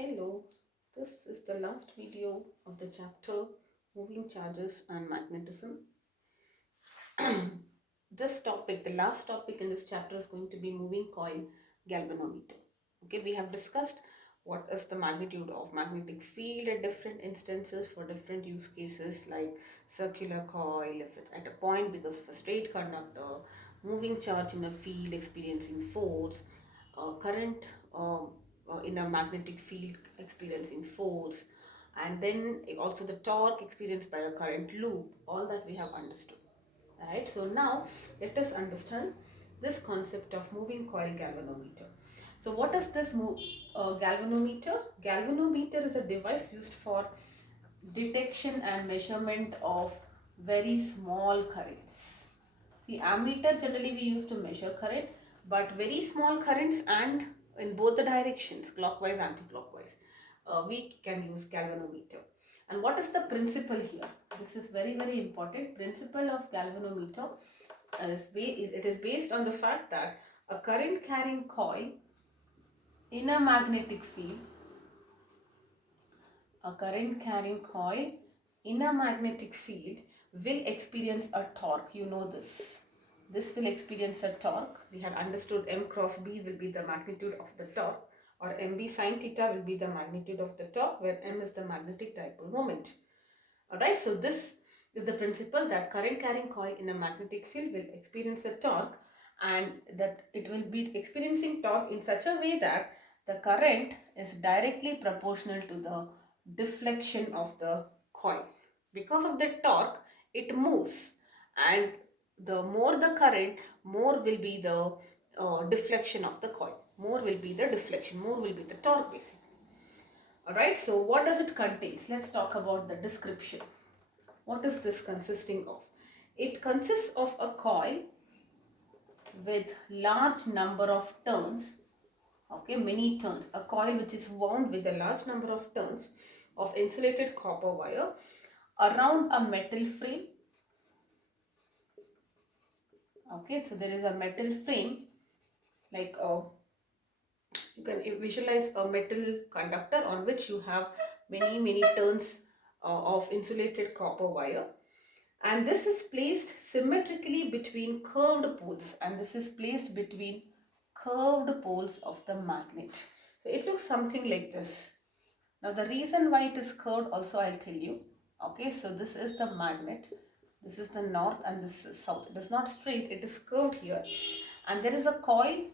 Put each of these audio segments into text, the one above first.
Hello, this is the last video of the chapter Moving Charges and Magnetism. This topic, the last topic in this chapter, is going to be moving coil galvanometer. Okay, we have discussed what is the magnitude of magnetic field at different instances for different use cases, like circular coil if it's at a point because of a straight conductor, moving charge in a field experiencing force, current in a magnetic field experiencing force, and then also the torque experienced by a current loop. All that we have understood. Alright, so now let us understand this concept of moving coil galvanometer. So what is this galvanometer? Galvanometer is a device used for detection and measurement of very small currents. See, ammeter generally we use to measure current, but very small currents and in both the directions, clockwise, anti-clockwise, we can use galvanometer. And what is the principle here? This is very, very important. Principle of galvanometer is based on the fact that a current carrying coil in a magnetic field, a current carrying coil in a magnetic field will experience a torque. You know this. This will experience a torque. We had understood M cross B will be the magnitude of the torque, or MB sine theta will be the magnitude of the torque, where M is the magnetic dipole moment. Alright, so this is the principle that current carrying coil in a magnetic field will experience a torque, and that it will be experiencing torque in such a way that the current is directly proportional to the deflection of the coil. Because of the torque, it moves, and the more the current, more will be the deflection of the coil. More will be the deflection, more will be the torque basically. Alright, so what does it contain? Let's talk about the description. What is this consisting of? It consists of a coil with large number of turns, okay, many turns. A coil which is wound with a large number of turns of insulated copper wire around a metal frame. Okay, so there is a metal frame, like you can visualize a metal conductor on which you have many turns of insulated copper wire, and this is placed symmetrically between curved poles, and this is placed between curved poles of the magnet. So it looks something like this. Now the reason why it is curved also I'll tell you. Okay, so this is the magnet, this is the north and this is south. It is not straight, it is curved here, and there is a coil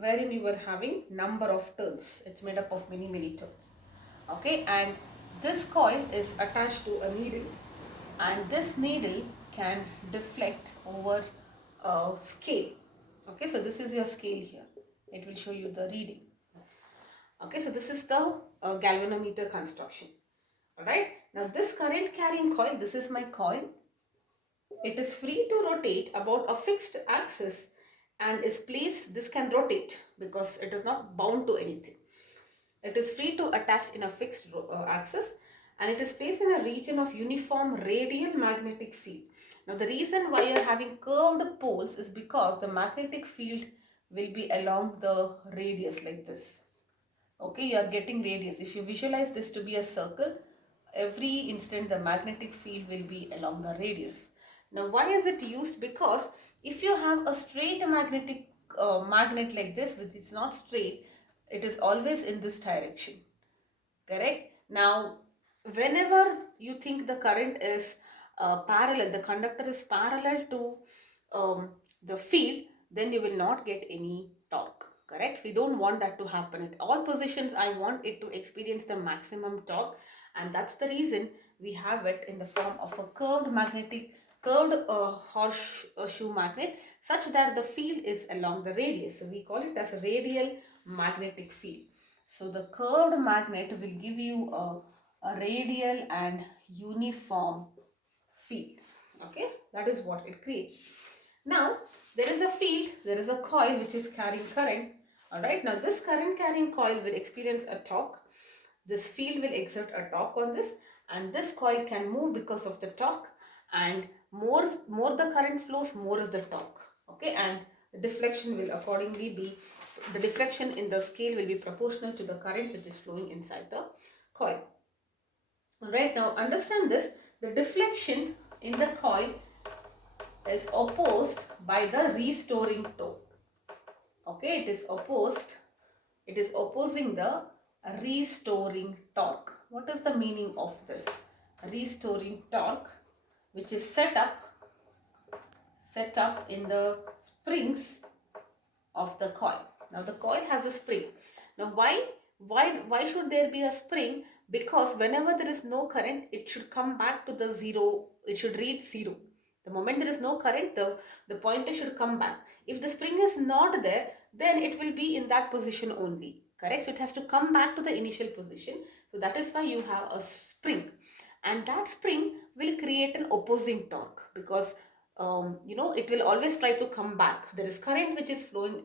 wherein we were having number of turns. It's made up of many turns. Okay, and this coil is attached to a needle, and this needle can deflect over a scale. Okay, so this is your scale here. It will show you the reading. Okay, so this is the galvanometer construction. Alright, now this current carrying coil, this is my coil. It is free to rotate about a fixed axis and is placed, this can rotate because it is not bound to anything. It is free to attach in a fixed axis, and it is placed in a region of uniform radial magnetic field. Now the reason why you are having curved poles is because the magnetic field will be along the radius like this. Okay, you are getting radius. If you visualize this to be a circle, every instant the magnetic field will be along the radius. Now why is it used? Because if you have a straight magnet like this, which is not straight, it is always in this direction. Correct? Now whenever you think the current is parallel, the conductor is parallel to the field, then you will not get any torque. Correct? We don't want that to happen. At all positions I want it to experience the maximum torque, and that's the reason we have it in the form of a curved horseshoe magnet, such that the field is along the radius. So we call it as a radial magnetic field. So the curved magnet will give you a radial and uniform field. Okay, that is what it creates. Now there is a field, there is a coil which is carrying current. Alright, now this current carrying coil will experience a torque. This field will exert a torque on this, and this coil can move because of the torque, and more the current flows, more is the torque. Okay, and the deflection will accordingly be the deflection in the scale will be proportional to the current which is flowing inside the coil. Alright, now understand this. The deflection in the coil is opposed by the restoring torque. Okay, it is opposing the restoring torque. What is the meaning of this? Restoring torque, which is set up in the springs of the coil. Now the coil has a spring. Now why should there be a spring? Because whenever there is no current, it should come back to the zero. It should reach zero. The moment there is no current, the pointer should come back. If the spring is not there, then it will be in that position only. Correct? So it has to come back to the initial position. So that is why you have a spring. And that spring will create an opposing torque, because it will always try to come back. There is current which is flowing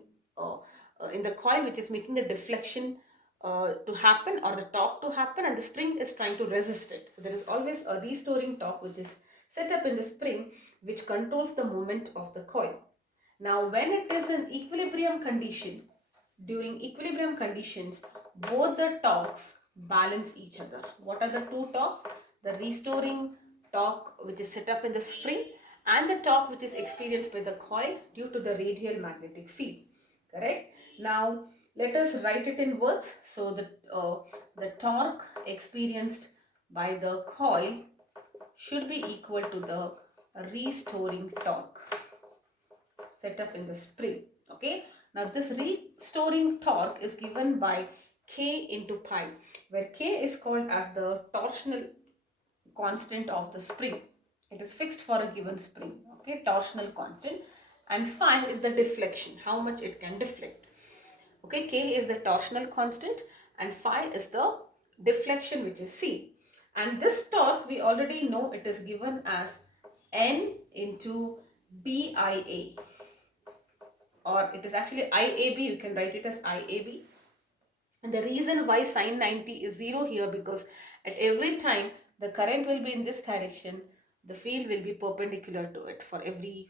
in the coil, which is making the deflection to happen, or the torque to happen, and the spring is trying to resist it. So there is always a restoring torque which is set up in the spring, which controls the movement of the coil. Now when it is in equilibrium condition, during equilibrium conditions, both the torques balance each other. What are the two torques? The restoring torque which is set up in the spring, and the torque which is experienced by the coil due to the radial magnetic field. Correct? Now let us write it in words. So the torque experienced by the coil should be equal to the restoring torque set up in the spring. Okay. Now this restoring torque is given by K into pi, where K is called as the torsional constant of the spring. It is fixed for a given spring. Okay, torsional constant. And phi is the deflection, how much it can deflect. Okay, K is the torsional constant and phi is the deflection, which is C. And this torque we already know, it is given as N into BIA, or it is actually IAB. You can write it as IAB. And the reason why sine 90 is 0 here, because at every time the current will be in this direction, the field will be perpendicular to it for every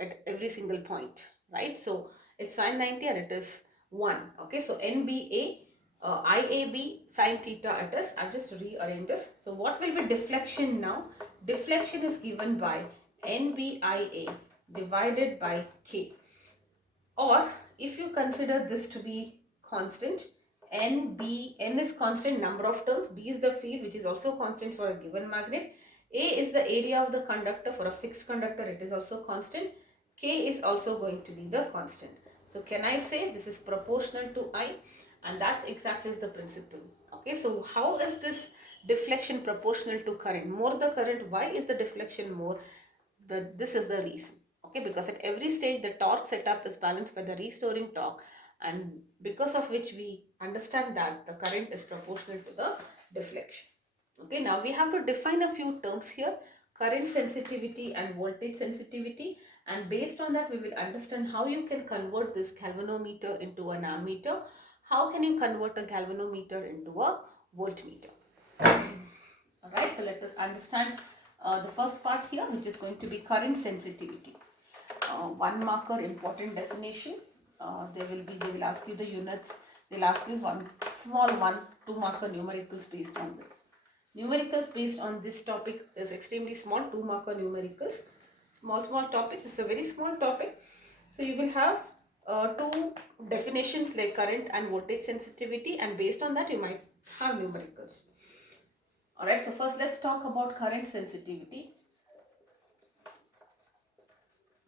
at every single point, right? So it's sine 90 and it is 1. Okay, so NBA IAB sine theta it is. I'll just rearrange this. So what will be deflection now? Deflection is given by NBIA divided by K. Or if you consider this to be constant, N is constant number of turns, B is the field which is also constant for a given magnet, A is the area of the conductor. For a fixed conductor it is also constant, K is also going to be the constant. So can I say this is proportional to I? And that's exactly is the principle. Okay, so how is this deflection proportional to current? More the current, why is the deflection more? This is the reason. Okay, because at every stage the torque setup is balanced by the restoring torque, and because of which we understand that the current is proportional to the deflection. Okay, now we have to define a few terms here: current sensitivity and voltage sensitivity, and based on that we will understand how you can convert this galvanometer into an ammeter. How can you convert a galvanometer into a voltmeter? Alright, so let us understand the first part here, which is going to be current sensitivity. One marker important definition. They will ask you the units. They'll ask you one small 2 marker numericals based on this. Numericals based on this topic is extremely small, 2 marker numericals. Small topic. This is a very small topic. So you will have 2 definitions like current and voltage sensitivity, and based on that you might have numericals. Alright, so first let's talk about current sensitivity.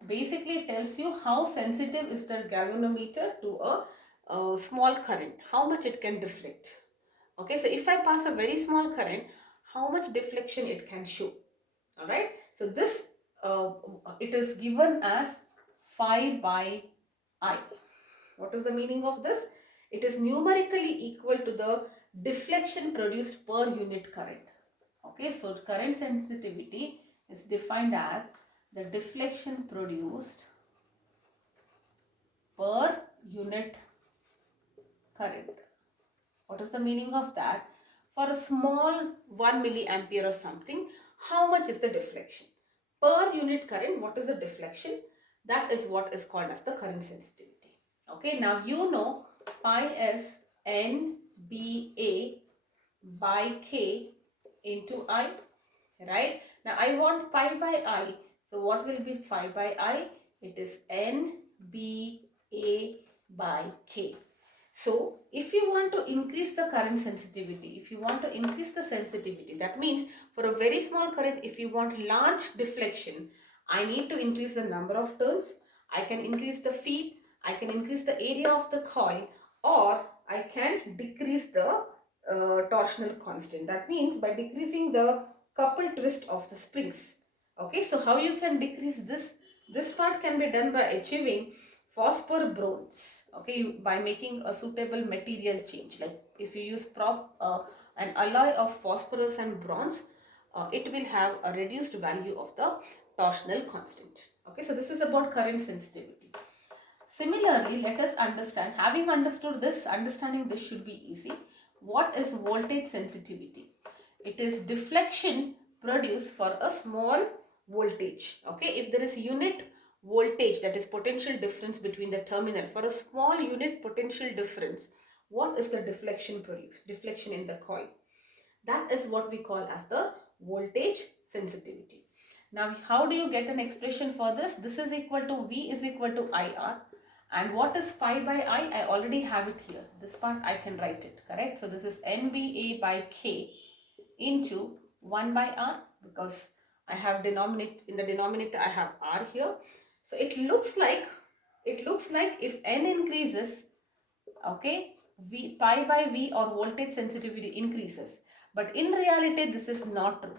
Basically it tells you how sensitive is the galvanometer to a small current, how much it can deflect. Okay, so if I pass a very small current, how much deflection it can show. Alright, so this it is given as phi by I. What is the meaning of this? It is numerically equal to the deflection produced per unit current. Okay, so current sensitivity is defined as the deflection produced per unit current. What is the meaning of that? For a small 1 milliampere or something, how much is the deflection? Per unit current, what is the deflection? That is what is called as the current sensitivity. Okay, now you know pi is NBA by K into I, right? Now I want pi by I. So what will be pi by I? It is NBA by K. So if you want to increase the current sensitivity, if you want to increase the sensitivity, that means for a very small current, if you want large deflection, I need to increase the number of turns, I can increase the feet, I can increase the area of the coil, or I can decrease the torsional constant. That means by decreasing the couple twist of the springs. Okay, so how you can decrease this? This part can be done by achieving phosphor bronze. Okay, by making a suitable material change. Like if you use an alloy of phosphorus and bronze, it will have a reduced value of the torsional constant. Okay, so this is about current sensitivity. Similarly, let us understand, having understood this, understanding this should be easy. What is voltage sensitivity? It is deflection produced for a small voltage. Okay, if there is unit voltage, that is potential difference between the terminal, for a small unit potential difference, what is the deflection produced? Deflection in the coil. That is what we call as the voltage sensitivity. Now, how do you get an expression for this? This is equal to V is equal to IR. And what is pi by I? I already have it here. This part I can write it, correct? So this is NBA by K into 1 by R, because I have in the denominator I have R here. So it looks like if N increases, okay, pi by V or voltage sensitivity increases. But in reality, this is not true.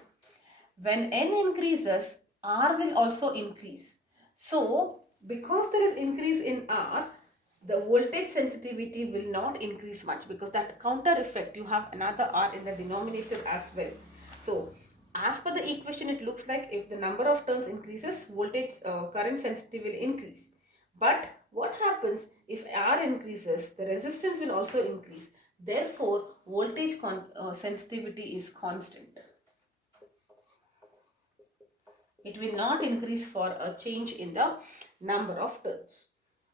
When N increases, R will also increase. So, because there is increase in R, the voltage sensitivity will not increase much, because that counter effect, you have another R in the denominator as well. So, as per the equation, it looks like if the number of turns increases, voltage current sensitivity will increase. But what happens if R increases, the resistance will also increase. Therefore, voltage sensitivity is constant. It will not increase for a change in the number of turns.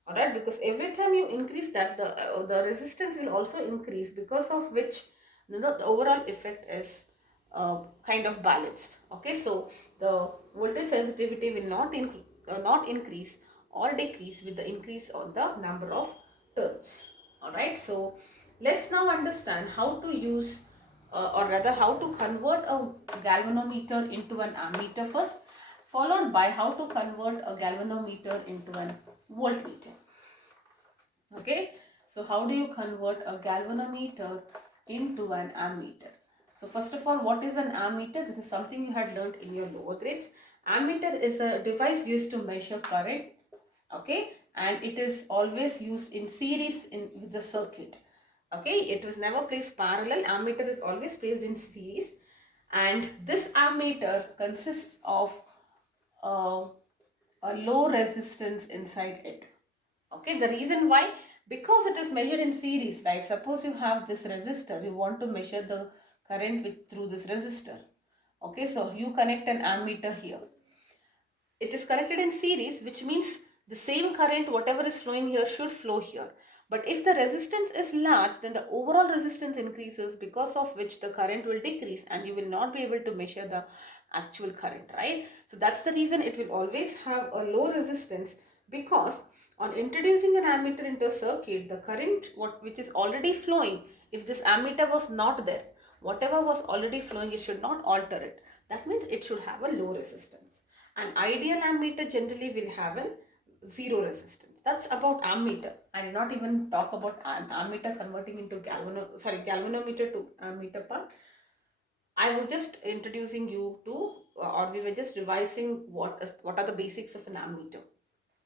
Alright, because every time you increase that, the resistance will also increase, because of which the overall effect is kind of balanced. Okay, so the voltage sensitivity will not increase or decrease with the increase of the number of turns. Alright, so let's now understand how to use or rather how to convert a galvanometer into an ammeter first, followed by how to convert a galvanometer into an voltmeter. Okay, so how do you convert a galvanometer into an ammeter? So first of all, what is an ammeter? This is something you had learned in your lower grades. Ammeter is a device used to measure current, okay, and it is always used in series with the circuit. Okay, it was never placed parallel. Ammeter is always placed in series, and this ammeter consists of a low resistance inside it. Okay, the reason why, because it is measured in series, right? Suppose you have this resistor, you want to measure the current through this resistor. Okay, so you connect an ammeter here. It is connected in series, which means the same current, whatever is flowing here, should flow here. But if the resistance is large, then the overall resistance increases, because of which the current will decrease and you will not be able to measure the actual current, right? So that's the reason it will always have a low resistance, because on introducing an ammeter into a circuit, the current which is already flowing, if this ammeter was not there, whatever was already flowing, it should not alter it. That means it should have a low resistance. An ideal ammeter generally will have a zero resistance. That's about ammeter. I did not even talk about an ammeter converting into galvanometer to ammeter part. I was just introducing you to, or we were just revising what are the basics of an ammeter.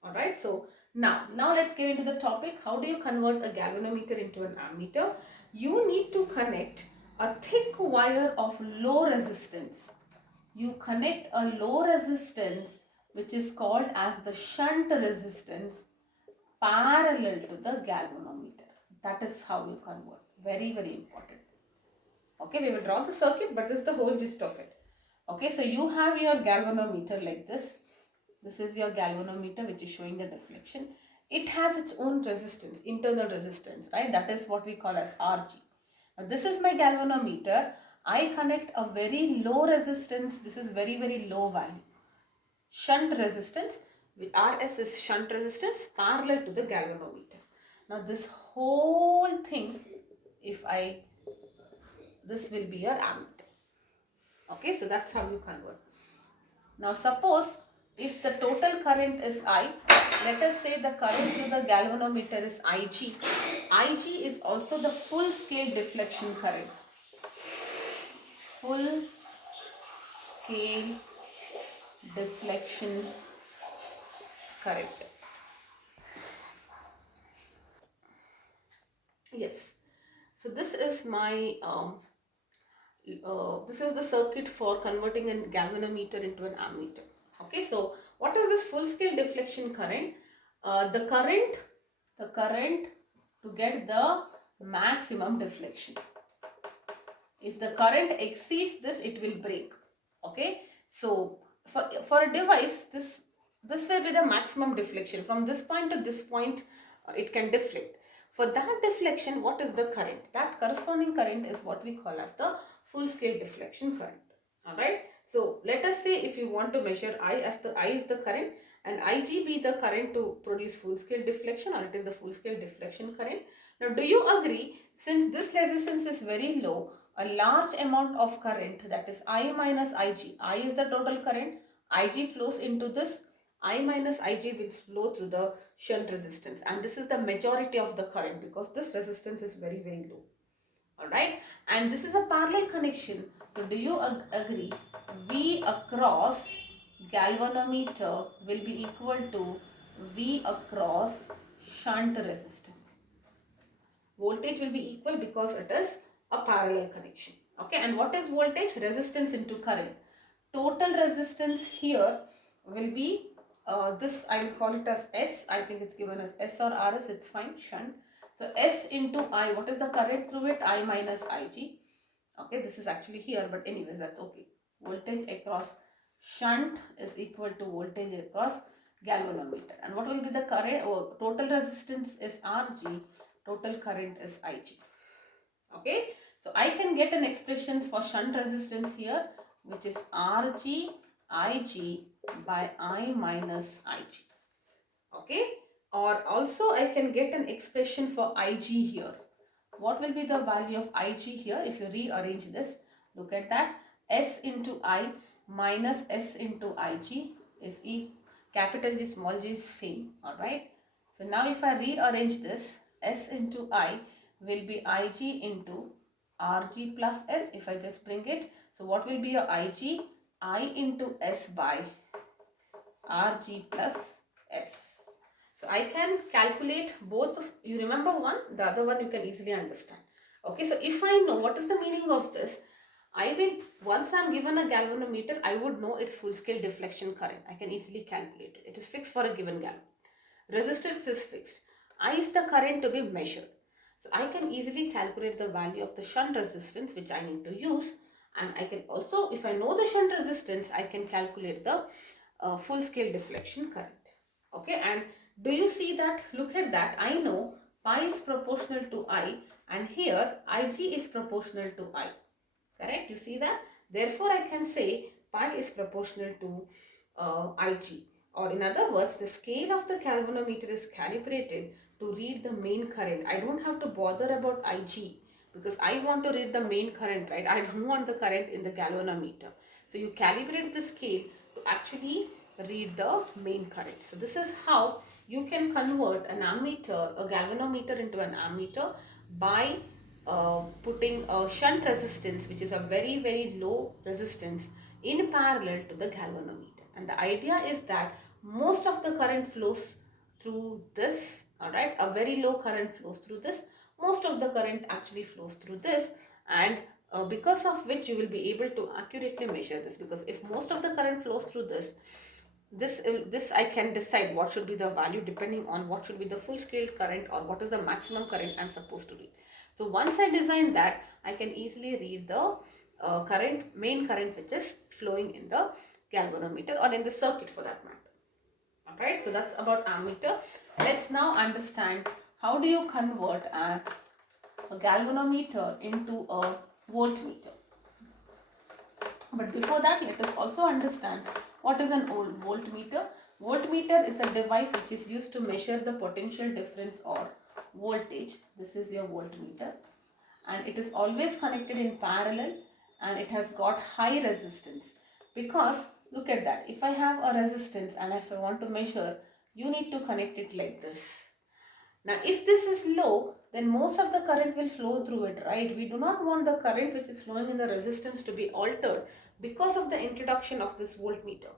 All right. So now let's get into the topic. How do you convert a galvanometer into an ammeter? You need to connect a thick wire of low resistance. You connect a low resistance, which is called as the shunt resistance, parallel to the galvanometer. That is how you convert. Very, very important. Okay, we will draw the circuit, but this is the whole gist of it. Okay, so you have your galvanometer like this. This is your galvanometer, which is showing the deflection. it has its own resistance, internal resistance, right? That is what we call as Rg. Now this is my galvanometer. I connect a very low resistance. This is very, very low value. Shunt resistance, Rs is shunt resistance parallel to the galvanometer. Now this whole thing, this will be your ammeter. Okay, so that's how you convert. Now suppose if the total current is I, let us say the current through the galvanometer is Ig. Ig is also the full scale deflection current. Full scale deflection current. Yes. So this is my this is the circuit for converting a galvanometer into an ammeter. Okay, so what is this full scale deflection current? The current to get the maximum deflection. If the current exceeds this, it will break. Okay, so for a device, this will be the maximum deflection. From this point to this point, it can deflect. For that deflection, what is the current? That corresponding current is what we call as the full scale deflection current. Alright, so let us say if you want to measure I as the I is the current and Ig be the current to produce full scale deflection, or it is the full scale deflection current. Now do you agree, since this resistance is very low, a large amount of current, that is I minus Ig, I is the total current, Ig flows into this, I minus Ig will flow through the shunt resistance, and this is the majority of the current because this resistance is very, very low. Alright, and this is a parallel connection. So do you agree V across galvanometer will be equal to V across shunt resistance? Voltage will be equal because it is a parallel connection. Okay, and what is voltage? Resistance into current. Total resistance here will be this, I will call it as S. I think it's given as S or Rs, it's fine, shunt. So S into I, what is the current through it? I minus Ig. Okay, this is actually here, but anyways, that's okay. Voltage across shunt is equal to voltage across galvanometer. And what will be the current? Oh, total resistance is Rg, total current is Ig. Okay, so I can get an expression for shunt resistance here, which is Rg Ig by I minus Ig. Okay, or also I can get an expression for Ig here. What will be the value of Ig here if you rearrange this? Look at that. S into I minus S into Ig is capital G small g is fame. Alright. So now if I rearrange this, S into I will be Ig into Rg plus S if I just bring it. So what will be your Ig? I into S by Rg plus S. So I can calculate both of, you remember one, the other one you can easily understand. Okay, so if I know what is the meaning of this, I will, once I am given a galvanometer, I would know its full scale deflection current. I can easily calculate it. It is fixed for a given galvan. Resistance is fixed. I is the current to be measured. So I can easily calculate the value of the shunt resistance which I need to use, and I can also, if I know the shunt resistance, I can calculate the full scale deflection current. Okay, and do you see that? Look at that. I know pi is proportional to I, and here Ig is proportional to I. Correct? You see that? Therefore, I can say pi is proportional to Ig. Or in other words, the scale of the galvanometer is calibrated to read the main current. I don't have to bother about Ig because I want to read the main current, right? I don't want the current in the galvanometer. So you calibrate the scale to actually read the main current. So this is how you can convert an ammeter, a galvanometer into an ammeter by putting a shunt resistance, which is a very, very low resistance, in parallel to the galvanometer. And the idea is that most of the current flows through this, alright, a very low current flows through this, most of the current actually flows through this, and because of which you will be able to accurately measure this, because if most of the current flows through this I can decide what should be the value depending on what should be the full scale current or what is the maximum current I am supposed to read. So once I design that, I can easily read the main current which is flowing in the galvanometer or in the circuit for that matter. Alright, so that's about ammeter. Let's now understand how do you convert a galvanometer into a voltmeter. But before that, let us also understand what is an old voltmeter. Voltmeter is a device which is used to measure the potential difference or voltage. This is your voltmeter, and it is always connected in parallel, and it has got high resistance, because look at that, if I have a resistance and if I want to measure, you need to connect it like this. Now, if this is low, then most of the current will flow through it, right? We do not want the current which is flowing in the resistance to be altered because of the introduction of this voltmeter.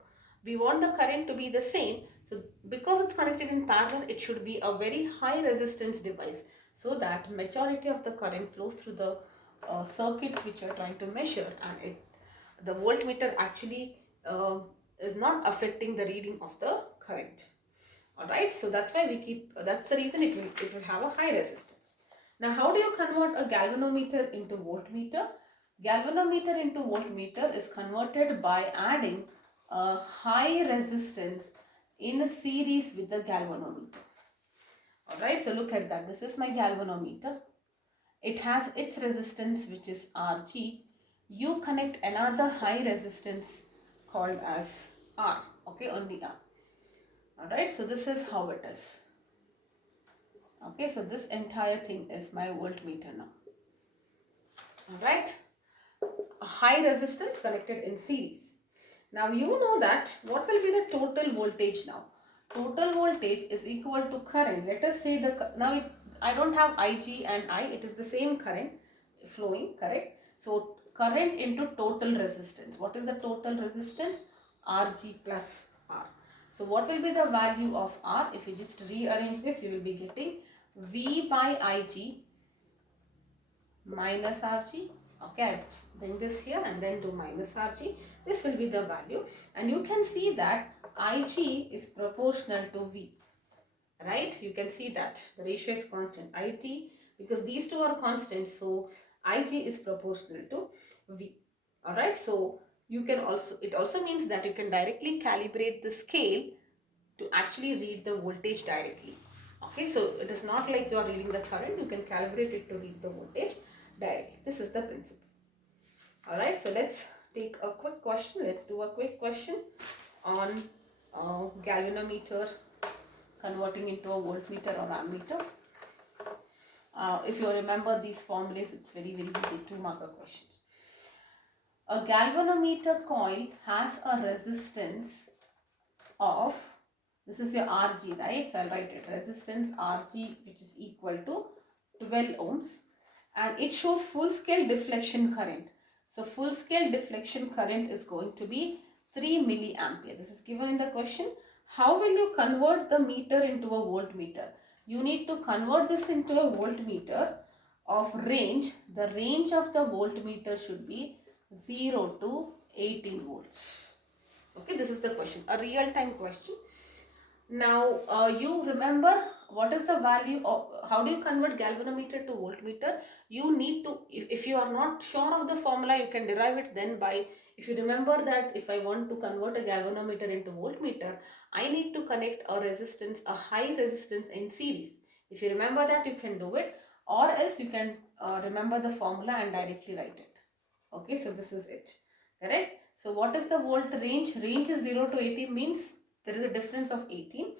We want the current to be the same. So, because it's connected in parallel, it should be a very high resistance device, so that majority of the current flows through the circuit which you are trying to measure, and the voltmeter actually is not affecting the reading of the current. Alright, so that's why we keep, that's the reason it will have a high resistance. Now, how do you convert a galvanometer into voltmeter? Galvanometer into voltmeter is converted by adding a high resistance in a series with the galvanometer. Alright, so look at that. This is my galvanometer. It has its resistance, which is Rg. You connect another high resistance called as R. Okay, only R. Alright, so this is how it is. Okay, so this entire thing is my voltmeter now. Alright, a high resistance connected in series. Now you know that what will be the total voltage now? Total voltage is equal to current. Let us say I don't have Ig and I, it is the same current flowing, correct? So current into total resistance. What is the total resistance? Rg plus R. So what will be the value of R? If you just rearrange this, you will be getting V by Ig minus Rg. Okay, I bring this here and then do minus Rg. This will be the value, and you can see that Ig is proportional to V. Right? You can see that the ratio is constant. It, because these two are constants, so Ig is proportional to V. Alright, so you can also, it also means that you can directly calibrate the scale to actually read the voltage directly. Okay, so it is not like you are reading the current, you can calibrate it to read the voltage directly. This is the principle. Alright, so let's take a quick question. Let's do a quick question on galvanometer converting into a voltmeter or ammeter. If you remember these formulas, it's very, very easy. 2-marker questions. A galvanometer coil has a resistance of, this is your Rg, right? So I'll write it, resistance Rg, which is equal to 12 ohms, and it shows full scale deflection current. So full scale deflection current is going to be 3 milliampere. This is given in the question. How will you convert the meter into a voltmeter? You need to convert this into a voltmeter of range. The range of the voltmeter should be 0 to 18 volts. Okay, this is the question, a real-time question. Now, you remember what is the value of, how do you convert galvanometer to voltmeter? You need to, if you are not sure of the formula, you can derive it then by, if you remember that if I want to convert a galvanometer into voltmeter, I need to connect a resistance, a high resistance in series. If you remember that, you can do it, or else you can remember the formula and directly write it. Okay, so this is it, correct? So what is the volt range? Range is 0 to 18, means there is a difference of 18.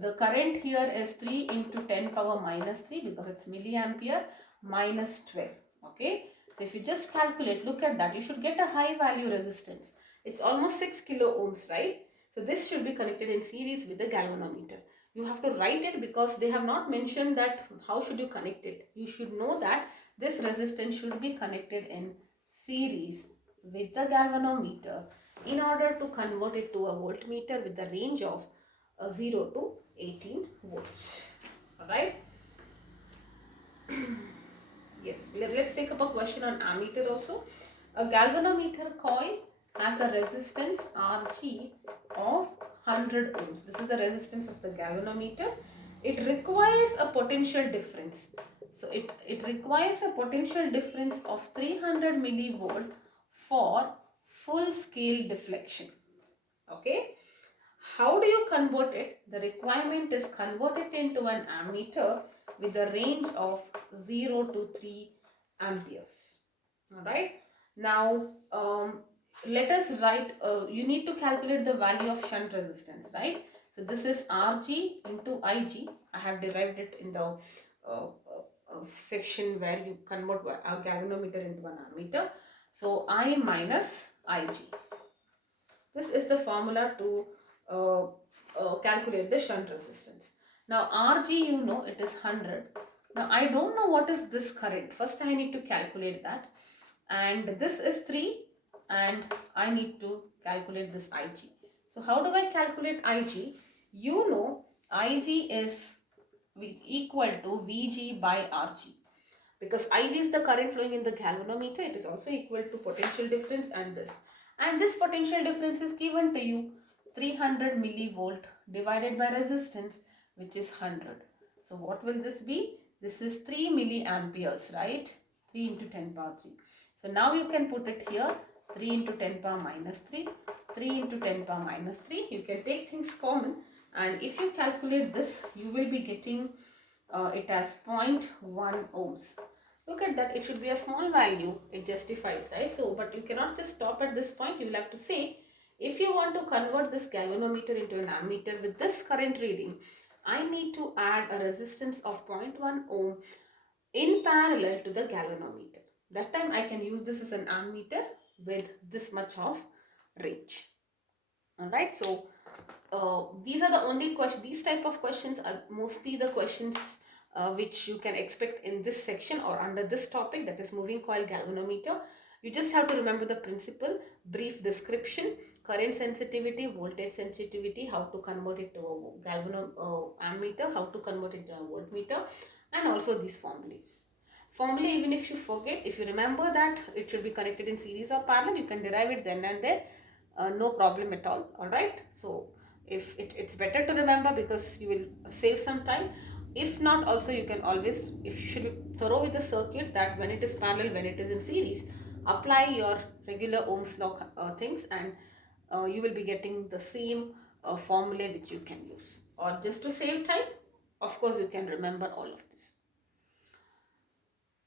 The current here is 3 into 10 power minus 3, because it's milliampere, minus 12. Okay, so if you just calculate, look at that, you should get a high value resistance. It's almost 6 kilo ohms, right? So this should be connected in series with the galvanometer. You have to write it, because they have not mentioned that how should you connect it. You should know that this resistance should be connected in series with the galvanometer in order to convert it to a voltmeter with the range of 0 to 18 volts. Alright. Yes, let's take up a question on ammeter also. A galvanometer coil has a resistance Rg of 100 ohms. This is the resistance of the galvanometer. It requires a potential difference. So it requires a potential difference of 300 millivolt for full scale deflection. Okay. How do you convert it? The requirement is convert it into an ammeter with a range of 0 to 3 amperes. Alright. Now, let us write, you need to calculate the value of shunt resistance, right? So this is Rg into Ig. I have derived it in the section where you convert a galvanometer into an ammeter. So I minus Ig. This is the formula to calculate the shunt resistance. Now Rg, you know, it is 100. Now I don't know what is this current. First I need to calculate that. And this is 3 and I need to calculate this Ig. So how do I calculate Ig? You know Ig is equal to Vg by Rg. Because Ig is the current flowing in the galvanometer, it is also equal to potential difference and this. And this potential difference is given to you 300 millivolt divided by resistance, which is 100. So what will this be? This is 3 milliamperes, right? 3 into 10 power 3. So now you can put it here, 3 into 10 power minus 3, 3 into 10 power minus 3. You can take things common, and if you calculate this, you will be getting it as 0.1 ohms. Look at that, it should be a small value, it justifies, right? So, but you cannot just stop at this point, you will have to say, if you want to convert this galvanometer into an ammeter with this current reading, I need to add a resistance of 0.1 ohm in parallel to the galvanometer. That time I can use this as an ammeter with this much of range. Alright, so these are the only questions, these type of questions are mostly the questions which you can expect in this section or under this topic, that is moving coil galvanometer. You just have to remember the principle, brief description, current sensitivity, voltage sensitivity, how to convert it to a ammeter, how to convert it to a voltmeter, and also these formulas. Formula, even if you forget, if you remember that it should be connected in series or parallel, you can derive it then and there, no problem at all. Alright, so if it's better to remember because you will save some time. If not, also you can always, if you should be thorough with the circuit, that when it is parallel, when it is in series, apply your regular Ohm's law things, and you will be getting the same formula which you can use. Or just to save time, of course you can remember all of this.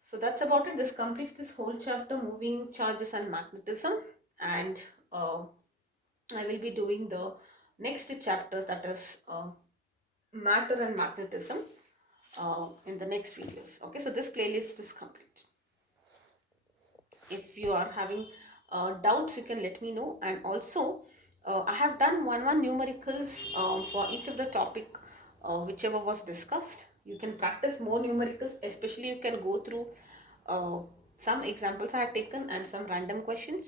So that's about it. This completes this whole chapter, moving charges and magnetism, and I will be doing the next chapters, that is matter and magnetism, in the next videos. Okay, so this playlist is complete. If you are having doubts, you can let me know. And also I have done one numericals for each of the topic, whichever was discussed. You can practice more numericals, especially you can go through some examples I have taken and some random questions.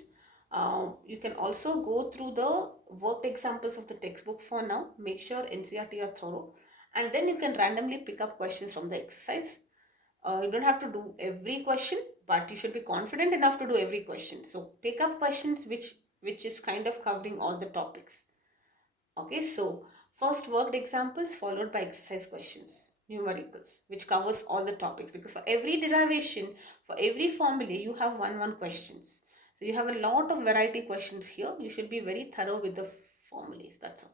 You can also go through the worked examples of the textbook for now. Make sure NCERT are thorough, and then you can randomly pick up questions from the exercise. You don't have to do every question, but you should be confident enough to do every question. So take up questions which is kind of covering all the topics. Okay, so first worked examples followed by exercise questions, numericals, which covers all the topics, because for every derivation, for every formula, you have one questions. So you have a lot of variety questions here. You should be very thorough with the formulas. That's all.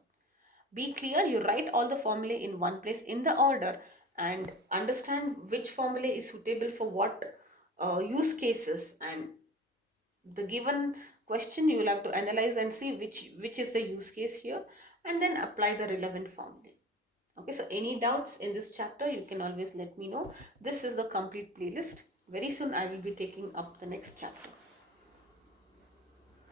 Be clear, you write all the formulae in one place in the order, and understand which formula is suitable for what use cases, and the given question you will have to analyze and see which is the use case here, and then apply the relevant formula. Okay, so any doubts in this chapter, you can always let me know. This is the complete playlist. Very soon I will be taking up the next chapter.